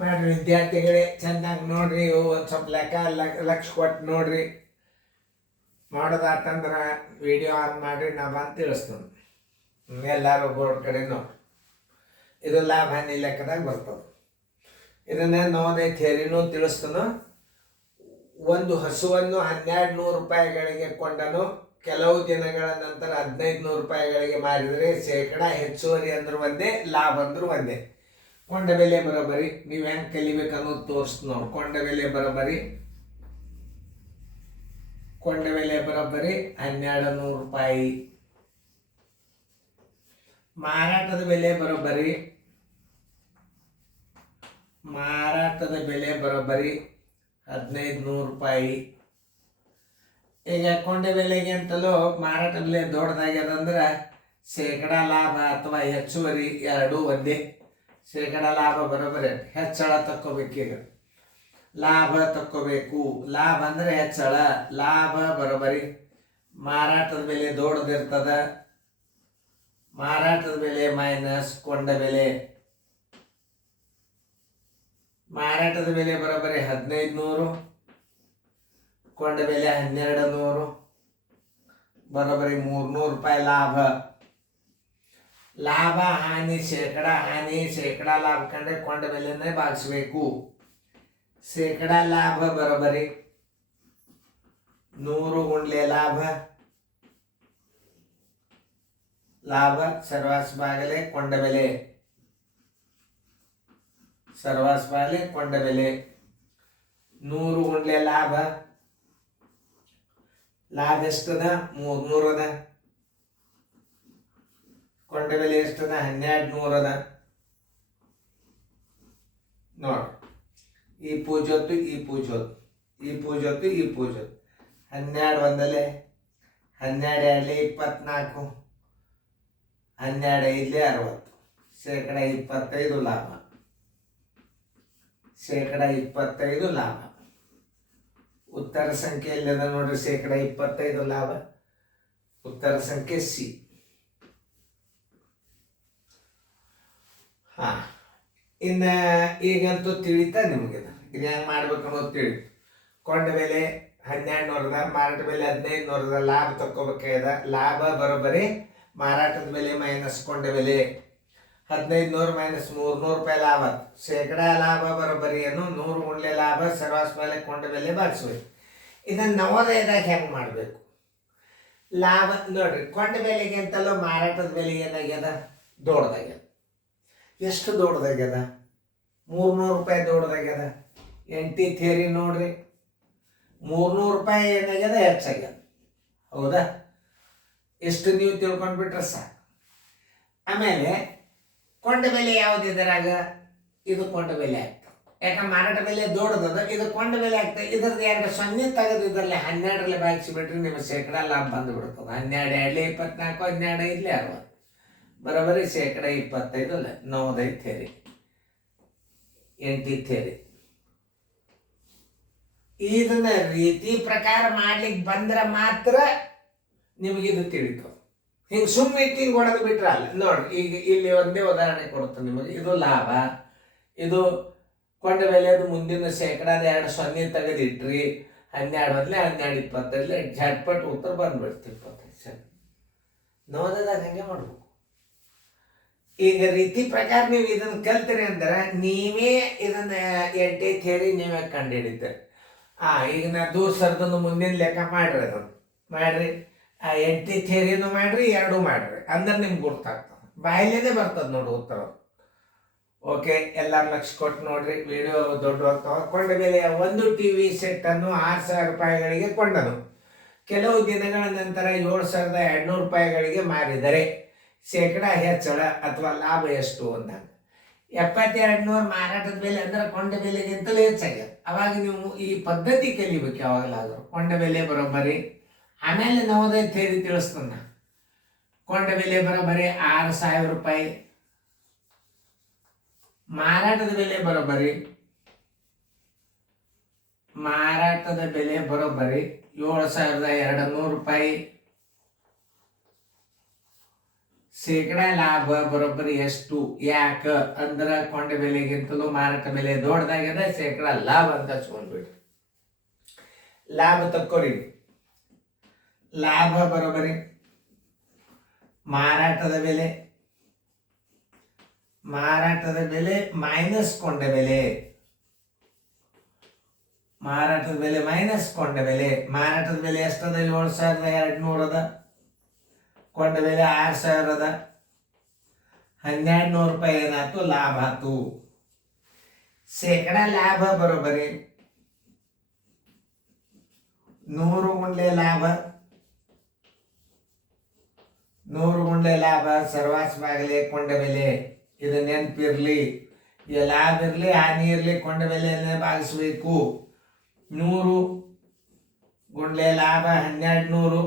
ಮಾಡ್ರಿ ವಿದ್ಯಾರ್ಥಿಗಳೇ, ಚೆನ್ನಾಗಿ ನೋಡ್ರಿ. ಒಂದು ಸ್ವಲ್ಪ ಲಕ್ಷ ಕೊಟ್ಟು ನೋಡ್ರಿ. ಮಾಡೋದಾತಂದ್ರೆ ವಿಡಿಯೋ ಆನ್ ಮಾಡಿ ನಾ ಬಂದು ತಿಳಿಸ್ತೀನಿ. ಎಲ್ಲರೂ ಬೋರ್ಡ್ ಕಡೆ ನೋಡಿ. ಇದು ಲಾಭ ಹಾನಿ ಲೆಕ್ಕದಾಗ ಬರ್ತದೆ. ಇದನ್ನ ನವೋದಯ ಥಿಯರಿನೂ ತಿಳಿಸ್ತಾನು. ಒಂದು ಹಸುವನ್ನು 1200 ರೂಪಾಯಿಗಳಿಗೆ ಕೊಂಡನು. ಕೆಲವು ದಿನಗಳ ನಂತರ 1500 ರೂಪಾಯಿಗಳಿಗೆ ಮಾರಿದರೆ ಶೇಕಡ ಹೆಚ್ಚುವರಿ ಅಂದ್ರೆ ಒಂದೇ, ಲಾಭ ಅಂದ್ರೆ ಒಂದೇ. ಕೊಂಡ ಬೆಲೆ ಬರೋಬ್ಬರಿ ನೀವು ಹೆಂಗೆ ಕಲಿಬೇಕು ಅನ್ನೋದು ತೋರಿಸ್ತು ನೋಡಿ. ಕೊಂಡ ಬೆಲೆ ಬರೋಬ್ಬರಿ 1200 ರೂಪಾಯಿ. ಮಾರಾಟದ ಬೆಲೆ ಬರೋಬ್ಬರಿ 1500 ರೂಪಾಯಿ. ಈಗ ಕೊಂಡೆ ಬೆಲೆಗೆ ಅಂತಲೂ ಮಾರಾಟ ಬೆಲೆ ದೊಡ್ಡದಾಗ್ಯದಂದ್ರೆ ಶೇಕಡ ಲಾಭ ಅಥವಾ ಹೆಚ್ಚುವರಿ ಎರಡೂ ಒಂದೇ. ಶೇಕಡ ಲಾಭ ಬರೋಬ್ಬರಿ ಹೆಚ್ಚಳ ತಕ್ಕೋಬೇಕೀಗ. ಲಾಭ ತಕ್ಕೋಬೇಕು. ಲಾಭ ಅಂದರೆ ಹೆಚ್ಚಳ, ಲಾಭ ಬರೋಬ್ಬರಿ ಮಾರಾಟದ ಬೆಲೆ ದೊಡ್ಡದಿರ್ತದ. ಮಾರಾಟದ ಬೆಲೆ ಮೈನಸ್ ಕೊಂಡ ಬೆಲೆ. ಮಾರಾಟದ ಬೆಲೆ ಬರೋಬ್ಬರಿ 1500, ಕೊಂಡ ಬೆಲೆ 1200, ಬರೋಬ್ಬರಿ 300 ರೂಪಾಯಿ ಲಾಭ. ಲಾಭ ಹಾನಿ ಶೇಕಡ ಲಾಭ ಕಂಡ್ರೆ ಕೊಂಡ ಬೆಲೆಯನ್ನೇ ಭಾಗಿಸ್ಬೇಕು. ಶೇಕಡ ಲಾಭ ಬರೋಬ್ಬರಿ 100 ಗುಂಡ್ಲೆ ಲಾಭ ಸರ್ವಾಸ್ ಬಾಗಲೆ ಕೊಂಡ ಬೆಲೆ. ಸರ್ವಾಸ್ ಬಾಗಲೆ ಕೊಂಡ ಬೆಲೆ 100 ಗುಂಡ್ಲೆ ಲಾಭ ಎಷ್ಟದ? 300 ಅದ. ಕೊಂಡ ಬೆಲೆ ಎಷ್ಟದ? 1200 ಅದ. ನೋಡ್ರಿ, ಈ ಪೂಜೊತ್ತು 12 ಒಂದಲೆ 12 ಎರಡಲೆ 24, 12 ಐದಲೆ 60, ಶೇಕಡ 25 ಲಾಭ. ಶೇಕಡ 25 ಲಾಭ. ಉತ್ತರ ಸಂಖ್ಯೆ ಎಲ್ಲಿದೆ ನೋಡ್ರಿ? ಶೇಕಡ 25 ಲಾಭ. ಉತ್ತರ ಸಂಖ್ಯೆ ಸಿ. ಇನ್ನ ಈಗಂತೂ ತಿಳಿತಾ ನಿಮಗೆ ಇದು ಹೆಂಗೆ ಮಾಡ್ಬೇಕು ಅನ್ನೋದು ತಿಳಿತು. ಕೊಂಡ ಬೆಲೆ 1200, ಮಾರಾಟ ಬೆಲೆ 1500, ಲಾಭ ತಕ್ಕೋಬೇಕಾಗ್ಯದ. ಲಾಭ ಬರೋಬ್ಬರಿ ಮಾರಾಟದ ಬೆಲೆ ಮೈನಸ್ ಕೊಂಡ ಬೆಲೆ. 1500 ಮೈನಸ್ 300 ರೂಪಾಯಿ ಲಾಭ. ಶೇಕಡ ಲಾಭ ಬರೋಬ್ಬರಿ ಏನು? 100 ಗುಂಡ್ಲೆ ಲಾಭ ಸರ್ವಾಸ್ ಮೇಲೆ ಕೊಂಡ ಬೆಲೆ ಭಾಗಿಸ್ಬೇಕು. ಇದನ್ನು ನವೋದಯದಾಗ ಹೆಂಗೆ ಮಾಡಬೇಕು? ಲಾಭ ನೋಡ್ರಿ, ಕೊಂಡ ಬೆಲೆಗೆ ಅಂತಲೂ ಮಾರಾಟದ ಬೆಲೆ ಏನಾಗ್ಯದ? ದೊಡ್ಡದಾಗ್ಯದ. ಎಷ್ಟು ದೊಡ್ಡದಾಗ್ಯದ? 300 ರೂಪಾಯಿ ದೊಡ್ಡದಾಗ್ಯದ. ಎಂಟಿ ಥಿಯರಿ ನೋಡ್ರಿ, 300 ರೂಪಾಯಿ ಏನಾಗ್ಯದ? ಹೆಚ್ಚಾಗ್ಯದ. ಹೌದಾ? ಎಷ್ಟು ನೀವು ತಿಳ್ಕೊಂಡ್ಬಿಟ್ರೆ ಸಾಕು. ಆಮೇಲೆ ಕೊಂಡ ಬೆಲೆ ಯಾವ್ದು ಇದರಾಗ? ಇದು ಕೊಂಡ ಬೆಲೆ ಆಗ್ತದೆ. ಯಾಕಂದ್ರೆ ಮಾರಾಟ ಬೆಲೆ ದೊಡ್ಡದ, ಇದು ಕೊಂಡ ಬೆಲೆ ಆಗ್ತದೆ. ಇದ್ರದ್ದು 2 0 ತೆಗೆದು ಇದರಲ್ಲಿ 12ರಲ್ಲಿ ಭಾಗಿಸಿಬಿಟ್ರೆ ನಿಮಗೆ ಶೇಕಡ ಲಾಭ ಬಂದು ಬಿಡ್ತದೆ. 12 ಎರಡಲೆ 24, 12 ಐದಲೆ 60, ಬರೋಬ್ಬರಿ ಶೇಕಡ 25. ನವೋದಯ ಥಿಯರಿ, ಎಂಟಿ ಥಿಯರಿ. ಇದನ್ನ ರೀತಿ ಪ್ರಕಾರ ಮಾಡ್ಲಿಕ್ಕೆ ಬಂದ್ರೆ ಮಾತ್ರ ನಿಮಗಿದು ತಿಳಿತು. ಹಿಂಗೆ ಸುಮ್ಮನೆ ಹಿಂಗೆ ಹೊಡೆದು ಬಿಟ್ರೆ ಅಲ್ಲ. ನೋಡ್ರಿ, ಈಗ ಇಲ್ಲಿ ಒಂದೇ ಉದಾಹರಣೆ ಕೊಡುತ್ತೆ ನಿಮಗೆ. ಇದು ಲಾಭ, ಇದು ಕೊಂಡ ಬೆಲೆದು ಮುಂದಿನ ಶೇಕಡದ 2 0 ತೆಗೆದಿಟ್ರಿ. 12 ಬದಲೇ 12, 25 ಝಟ್ಪಟ್ ಉತ್ತರ ಬಂದ್ಬಿಡ್ತು 25. ನವೋದಯದಾಗ ಹಂಗೆ ಮಾಡ್ಬೇಕು. ಈಗ ರೀತಿ ಪ್ರಕಾರ ನೀವು ಇದನ್ನು ಕಲ್ತೀರಿ ಅಂದ್ರೆ ನೀವೇ ಇದನ್ನ ಎಂಟಿ ಥಿಯರಿ ನೀವೇ ಕಂಡುಹಿಡಿತೀರಿ. ಈಗ ನಾ ದೂರ ಸರ್ದನ್ನು ಮುಂದಿನ ಲೆಕ್ಕ ಮಾಡ್ರಿ. ಅದನ್ನು ಮಾಡ್ರಿ, ಎಂಟಿ ಥಿಯರಿನೂ ಮಾಡ್ರಿ, ಎರಡೂ ಮಾಡ್ರಿ, ಅಂದ್ರೆ ನಿಮ್ಗೆ ಗೊತ್ತಾಗ್ತದೆ. ಬಾಯಿಲೇನೆ ಬರ್ತದೆ ನೋಡಿ ಉತ್ತರ. ಓಕೆ, ಎಲ್ಲರೂ ಲಕ್ಷ ಕೊಟ್ಟು ನೋಡ್ರಿ. ವಿಡಿಯೋ ದೊಡ್ಡ ಕೊಂಡ ಬೆಲೆಯ ಒಂದು ಟಿವಿ ಸೆಟ್ ಅನ್ನು 6000 ರೂಪಾಯಿಗಳಿಗೆ ಕೊಂಡನು. ಕೆಲವು ದಿನಗಳ ನಂತರ 7200 ರೂಪಾಯಿಗಳಿಗೆ ಮಾರಿದರೆ ಶೇಕಡ ಹೆಚ್ಚಳ ಅಥವಾ ಲಾಭ ಎಷ್ಟು ಅಂದಾಗ 7200 ಮಾರಾಟದ ಬೆಲೆ ಅಂದ್ರೆ ಕೊಂಡ ಬೆಲೆಗಿಂತಲೂ ಹೆಚ್ಚಾಗ್ಯದ. ಅವಾಗ ನೀವು ಈ ಪದ್ಧತಿ ಕಲಿಬೇಕು ಯಾವಾಗಲಾದರೂ. ಕೊಂಡ ಬೆಲೆ ಬರೋಬ್ಬರಿ, ಆಮೇಲೆ ನವೋದಯ ಥಿಯರಿ ತಿಳಿಸ್ತಾನ. ಕೊಂಡ ಬೆಲೆ ಬರೋಬ್ಬರಿ 6000 ರೂಪಾಯಿ. ಮಾರಾಟದ ಬೆಲೆ ಬರೋಬ್ಬರಿ 7200 ರೂಪಾಯಿ. ಶೇಕಡಾ ಲಾಭ ಬರೋಬ್ಬರಿ ಎಷ್ಟು? ಯಾಕ ಅಂದ್ರ ಕೊಂಡ ಬೆಲೆಗಿಂತಲೂ ಮಾರಾಟ ಬೆಲೆ ದೊಡ್ಡದಾಗ್ಯದ, ಶೇಕಡಾ ಲಾಭ ಅಂತ ಹಚ್ಕೊಂಡ್ಬಿಡ್ರಿ. ಲಾಭ ತಕ್ಕೋರಿ. ಲಾಭ ಬರೋಬ್ಬರಿ ಮಾರಾಟದ ಬೆಲೆ ಮೈನಸ್ ಕೊಂಡ ಬೆಲೆ. ಮಾರಾಟದ ಬೆಲೆ ಮೈನಸ್ ಕೊಂಡ ಬೆಲೆ. ಮಾರಾಟದ ಬೆಲೆ ಎಷ್ಟದ? 7,200 ಅದ. ಕೊಂಡ ಬೆಲೆ 6,000 ಅದ. 1,200 ರೂಪಾಯಿ ಏನಾಯ್ತು? ಲಾಭ ಆಯ್ತು. ಶೇಕಡಾ ಲಾಭ ಬರೋಬ್ಬರಿ 100 ಗುಂಡ್ಲೆ ಲಾಭ. 100 ಗುಂಡ್ಲೆ ಲಾಭ ಸರ್ವಾಸ್ ಬಾಗಲೆ ಕೊಂಡ ಬೆಲೆ. ಇದು ನೆನಪಿರ್ಲಿ. ಈ ಲಾಭ ಇರ್ಲಿ ಹಾನಿ ಇರ್ಲಿ ಕೊಂಡ ಬೆಲೆಯನ್ನೇ ಭಾಗಿಸ್ಬೇಕು. 100 ಗುಂಡ್ಲೆ ಲಾಭ 1,200.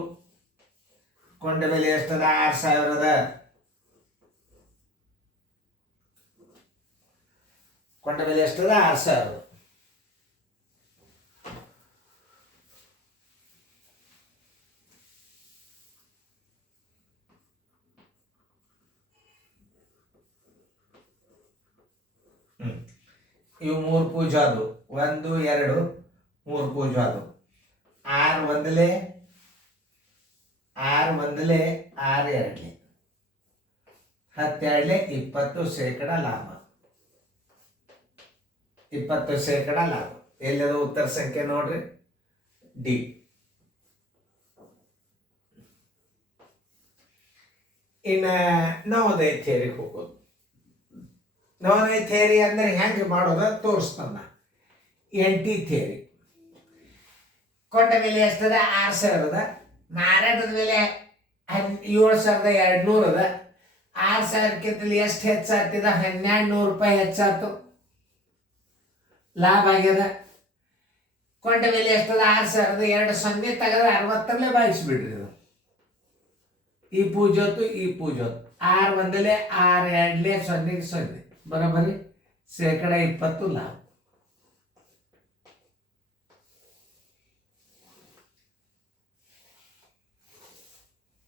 ಕೊಂಡ ಬೆಲೆ ಎಷ್ಟದ? 6,000 ಅದ. ಕೊಂಡ ಬೆಲೆ ಎಷ್ಟದ? 6,000. ಇವು 3 ಪೂಜ ಅದು. 1 2 3 ಪೂಜ ಅದು. 6 1 6 1 6 2 10 2 20 ಶೇಕಡಾ ಲಾಭ. 20 ಶೇಕಡಾ ಲಾಭ. ಎಲ್ಲದ ಉತ್ತರ ಸಂಖ್ಯೆ ನೋಡ್ರಿ, ಡಿ. ಇನ್ನ ನವೋದಯ ಥಿಯರಿಗೆ ಹೋಗೋದು. ನವೋದಯ ಥಿಯರಿ ಅಂದ್ರೆ ಹೆಂಗೆ ಮಾಡೋದ ತೋರಿಸ್ತಾನ. NT theory. ಕೊಂಡ ಬೆಲೆ ಎಷ್ಟದ? 6,000 ಅದ. ಮಾರಾಟದ ಬೆಲೆ 7,200 ಅದ. 6,000ಕ್ಕಿಂತಲಿ ಎಷ್ಟು ಹೆಚ್ಚಾಗ್ತದ? 1,200 ರೂಪಾಯಿ ಹೆಚ್ಚಾಯ್ತು. ಲಾಭ ಆಗ್ಯದ. ಕೊಂಡ ಬೆಲೆ ಎಷ್ಟದ? 6,000 2 0 ತೆಗೆದ 60ರಲ್ಲೇ ಭಾಗಿಸ್ಬಿಡ್ರಿ. ಇದು ಈ ಪೂಜೊತ್ತು ಈ ಪೂಜೊತ್ತು. 6 1 6 2 0 0 ಬರೋಬ್ಬರಿ ಶೇಕಡಾ 20 ಲಾಭ.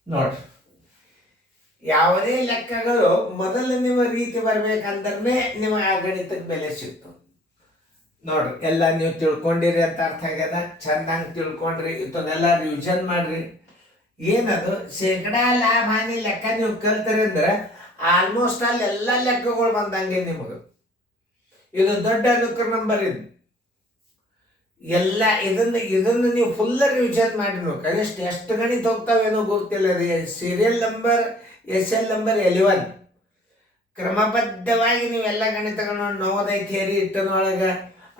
ನೋಡ್ರಿ, ಯಾವುದೇ ಲೆಕ್ಕಗಳು ಮೊದಲನೇ ರೀತಿ ಬರ್ಬೇಕಂದ್ರೆ ನಿಮಗೆ ಆ ಗಣಿತಕ್ಕೆ ಬೆಲೆ ಸಿಕ್ತು. ನೋಡ್ರಿ, ಎಲ್ಲ ನೀವು ತಿಳ್ಕೊಂಡಿರಿ ಅಂತ ಅರ್ಥ ಆಗ್ಯದ. ಚಂದಂಗೆ ತಿಳ್ಕೊಂಡ್ರಿ. ಇದನ್ನೆಲ್ಲ ರಿವಿಷನ್ ಮಾಡ್ರಿ. ಏನದು ಶೇಕಡಾ ಲಾಭ ಹಾನಿ ಲೆಕ್ಕ ನೀವು ಕಲ್ತರಿ ಅಂದ್ರೆ ಆಲ್ಮೋಸ್ಟ್ ಅಲ್ಲಿ ಎಲ್ಲ ಲೆಕ್ಕಗಳು ಬಂದಂಗೆ ನಿಮಗೆ. ಇದು ದೊಡ್ಡ ಅನುಕ್ರಮ ನಂಬರ್. ಇದು ಎಲ್ಲ ಇದನ್ನು ನೀವು ಫುಲ್ ರಿವಿಷನ್ ಮಾಡಿರ್ಬೇಕು. ಕನಿಷ್ಠ ಎಷ್ಟು ಗಣಿತ ಹೋಗ್ತಾವೇನೋ ಗೊತ್ತಿಲ್ಲ ರೀ. ಸೀರಿಯಲ್ ನಂಬರ್ SL ನಂಬರ್ 11 ಕ್ರಮಬದ್ಧವಾಗಿ ನೀವೆಲ್ಲ ಗಣಿತಗಳನ್ನ ನವೋದಯ ಥಿಯರಿ ಇಟ್ಟನೊಳಗೆ,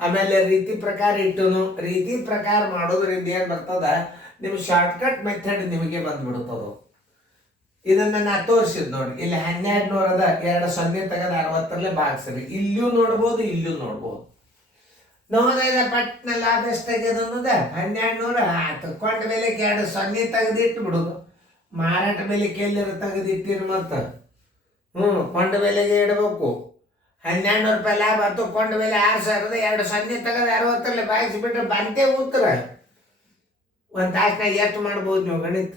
ಆಮೇಲೆ ರೀತಿ ಪ್ರಕಾರ ಇಟ್ಟನು. ರೀತಿ ಪ್ರಕಾರ ಮಾಡೋದ್ರಿಂದ ಏನು ಬರ್ತದ? ನಿಮ್ಮ ಶಾರ್ಟ್ಕಟ್ ಮೆಥಡ್ ನಿಮಗೆ ಬಂದ್ಬಿಡ್ತದ. ಇದನ್ನ ನಾ ತೋರಿಸಿದ್ ನೋಡಿ. ಇಲ್ಲಿ 1,200 ಅದ. 2 0 ತೆಗೆದ 60ರಲ್ಲೇ ಭಾಗಿಸ್ರಿ. ಇಲ್ಲೂ ನೋಡ್ಬೋದು, ಇಲ್ಲೂ ನೋಡ್ಬೋದು. ನವೋದಯದ ಪಟ್ನ ಲಾಭ ಎಷ್ಟಾಗ್ಯದ ಅನ್ನೋದ 1,200 ಆಯ್ತು. ಕೊಂಡ ಬೆಲೆಗೆ 2 0 ತೆಗೆದಿಟ್ಟು ಬಿಡುದು. ಮಾರಾಟ ಬೆಲೆಗೆ ಎಲ್ಲರ ತೆಗೆದಿಟ್ಟಿರು ಮತ್ತೆ ಕೊಂಡ ಬೆಲೆಗೆ ಇಡಬೇಕು. 1,200 ರೂಪಾಯಿ ಲಾಭ ಆಯ್ತು. ಕೊಂಡ ಬೆಲೆ 6,000 2 0 ತೆಗೆದ 60ರಲ್ಲೇ ಭಾಗಿಸಿಬಿಟ್ರೆ ಬಂತೆ ಉತ್ತರ. ಒಂದು ತಾಸ್ನಾಗ ಎಷ್ಟು ಮಾಡ್ಬೋದು ನೀವು ಗಣಿತ?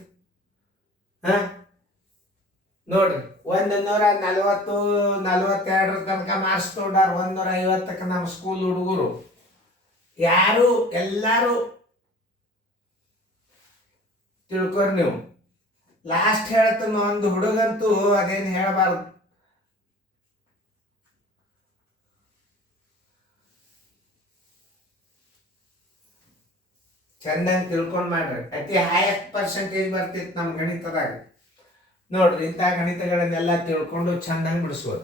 ನೋಡ್ರಿ, 140 ತನಕ ಮಾರ್ಕ್ಸ್ ತೊಗೊಂಡಾರ. 150ಕ್ಕೆ ನಮ್ಮ ಸ್ಕೂಲ್ ಹುಡುಗರು ಯಾರು ಎಲ್ಲಾರು ತಿಳ್ಕೊರಿ ನೀವು. ಲಾಸ್ಟ್ ಹೇಳ್ತಾನ ಒಂದು ಹುಡುಗಂತೂ ಅದೇನು ಹೇಳಬಾರ್ದು. ಚೆನ್ನಾಗಿ ತಿಳ್ಕೊಂಡು ಮಾಡ್ರಿ. ಅತಿ ಹೈಯೆಸ್ಟ್ ಪರ್ಸೆಂಟೇಜ್ ಬರ್ತಿತ್ತು ನಮ್ಮ ಗಣಿತದಾಗ. ನೋಡ್ರಿ, ಇಂಥ ಗಣಿತಗಳನ್ನೆಲ್ಲ ತಿಳ್ಕೊಂಡು ಚೆನ್ನಾಗಿ ಬಿಡಿಸ್ಬೋದು.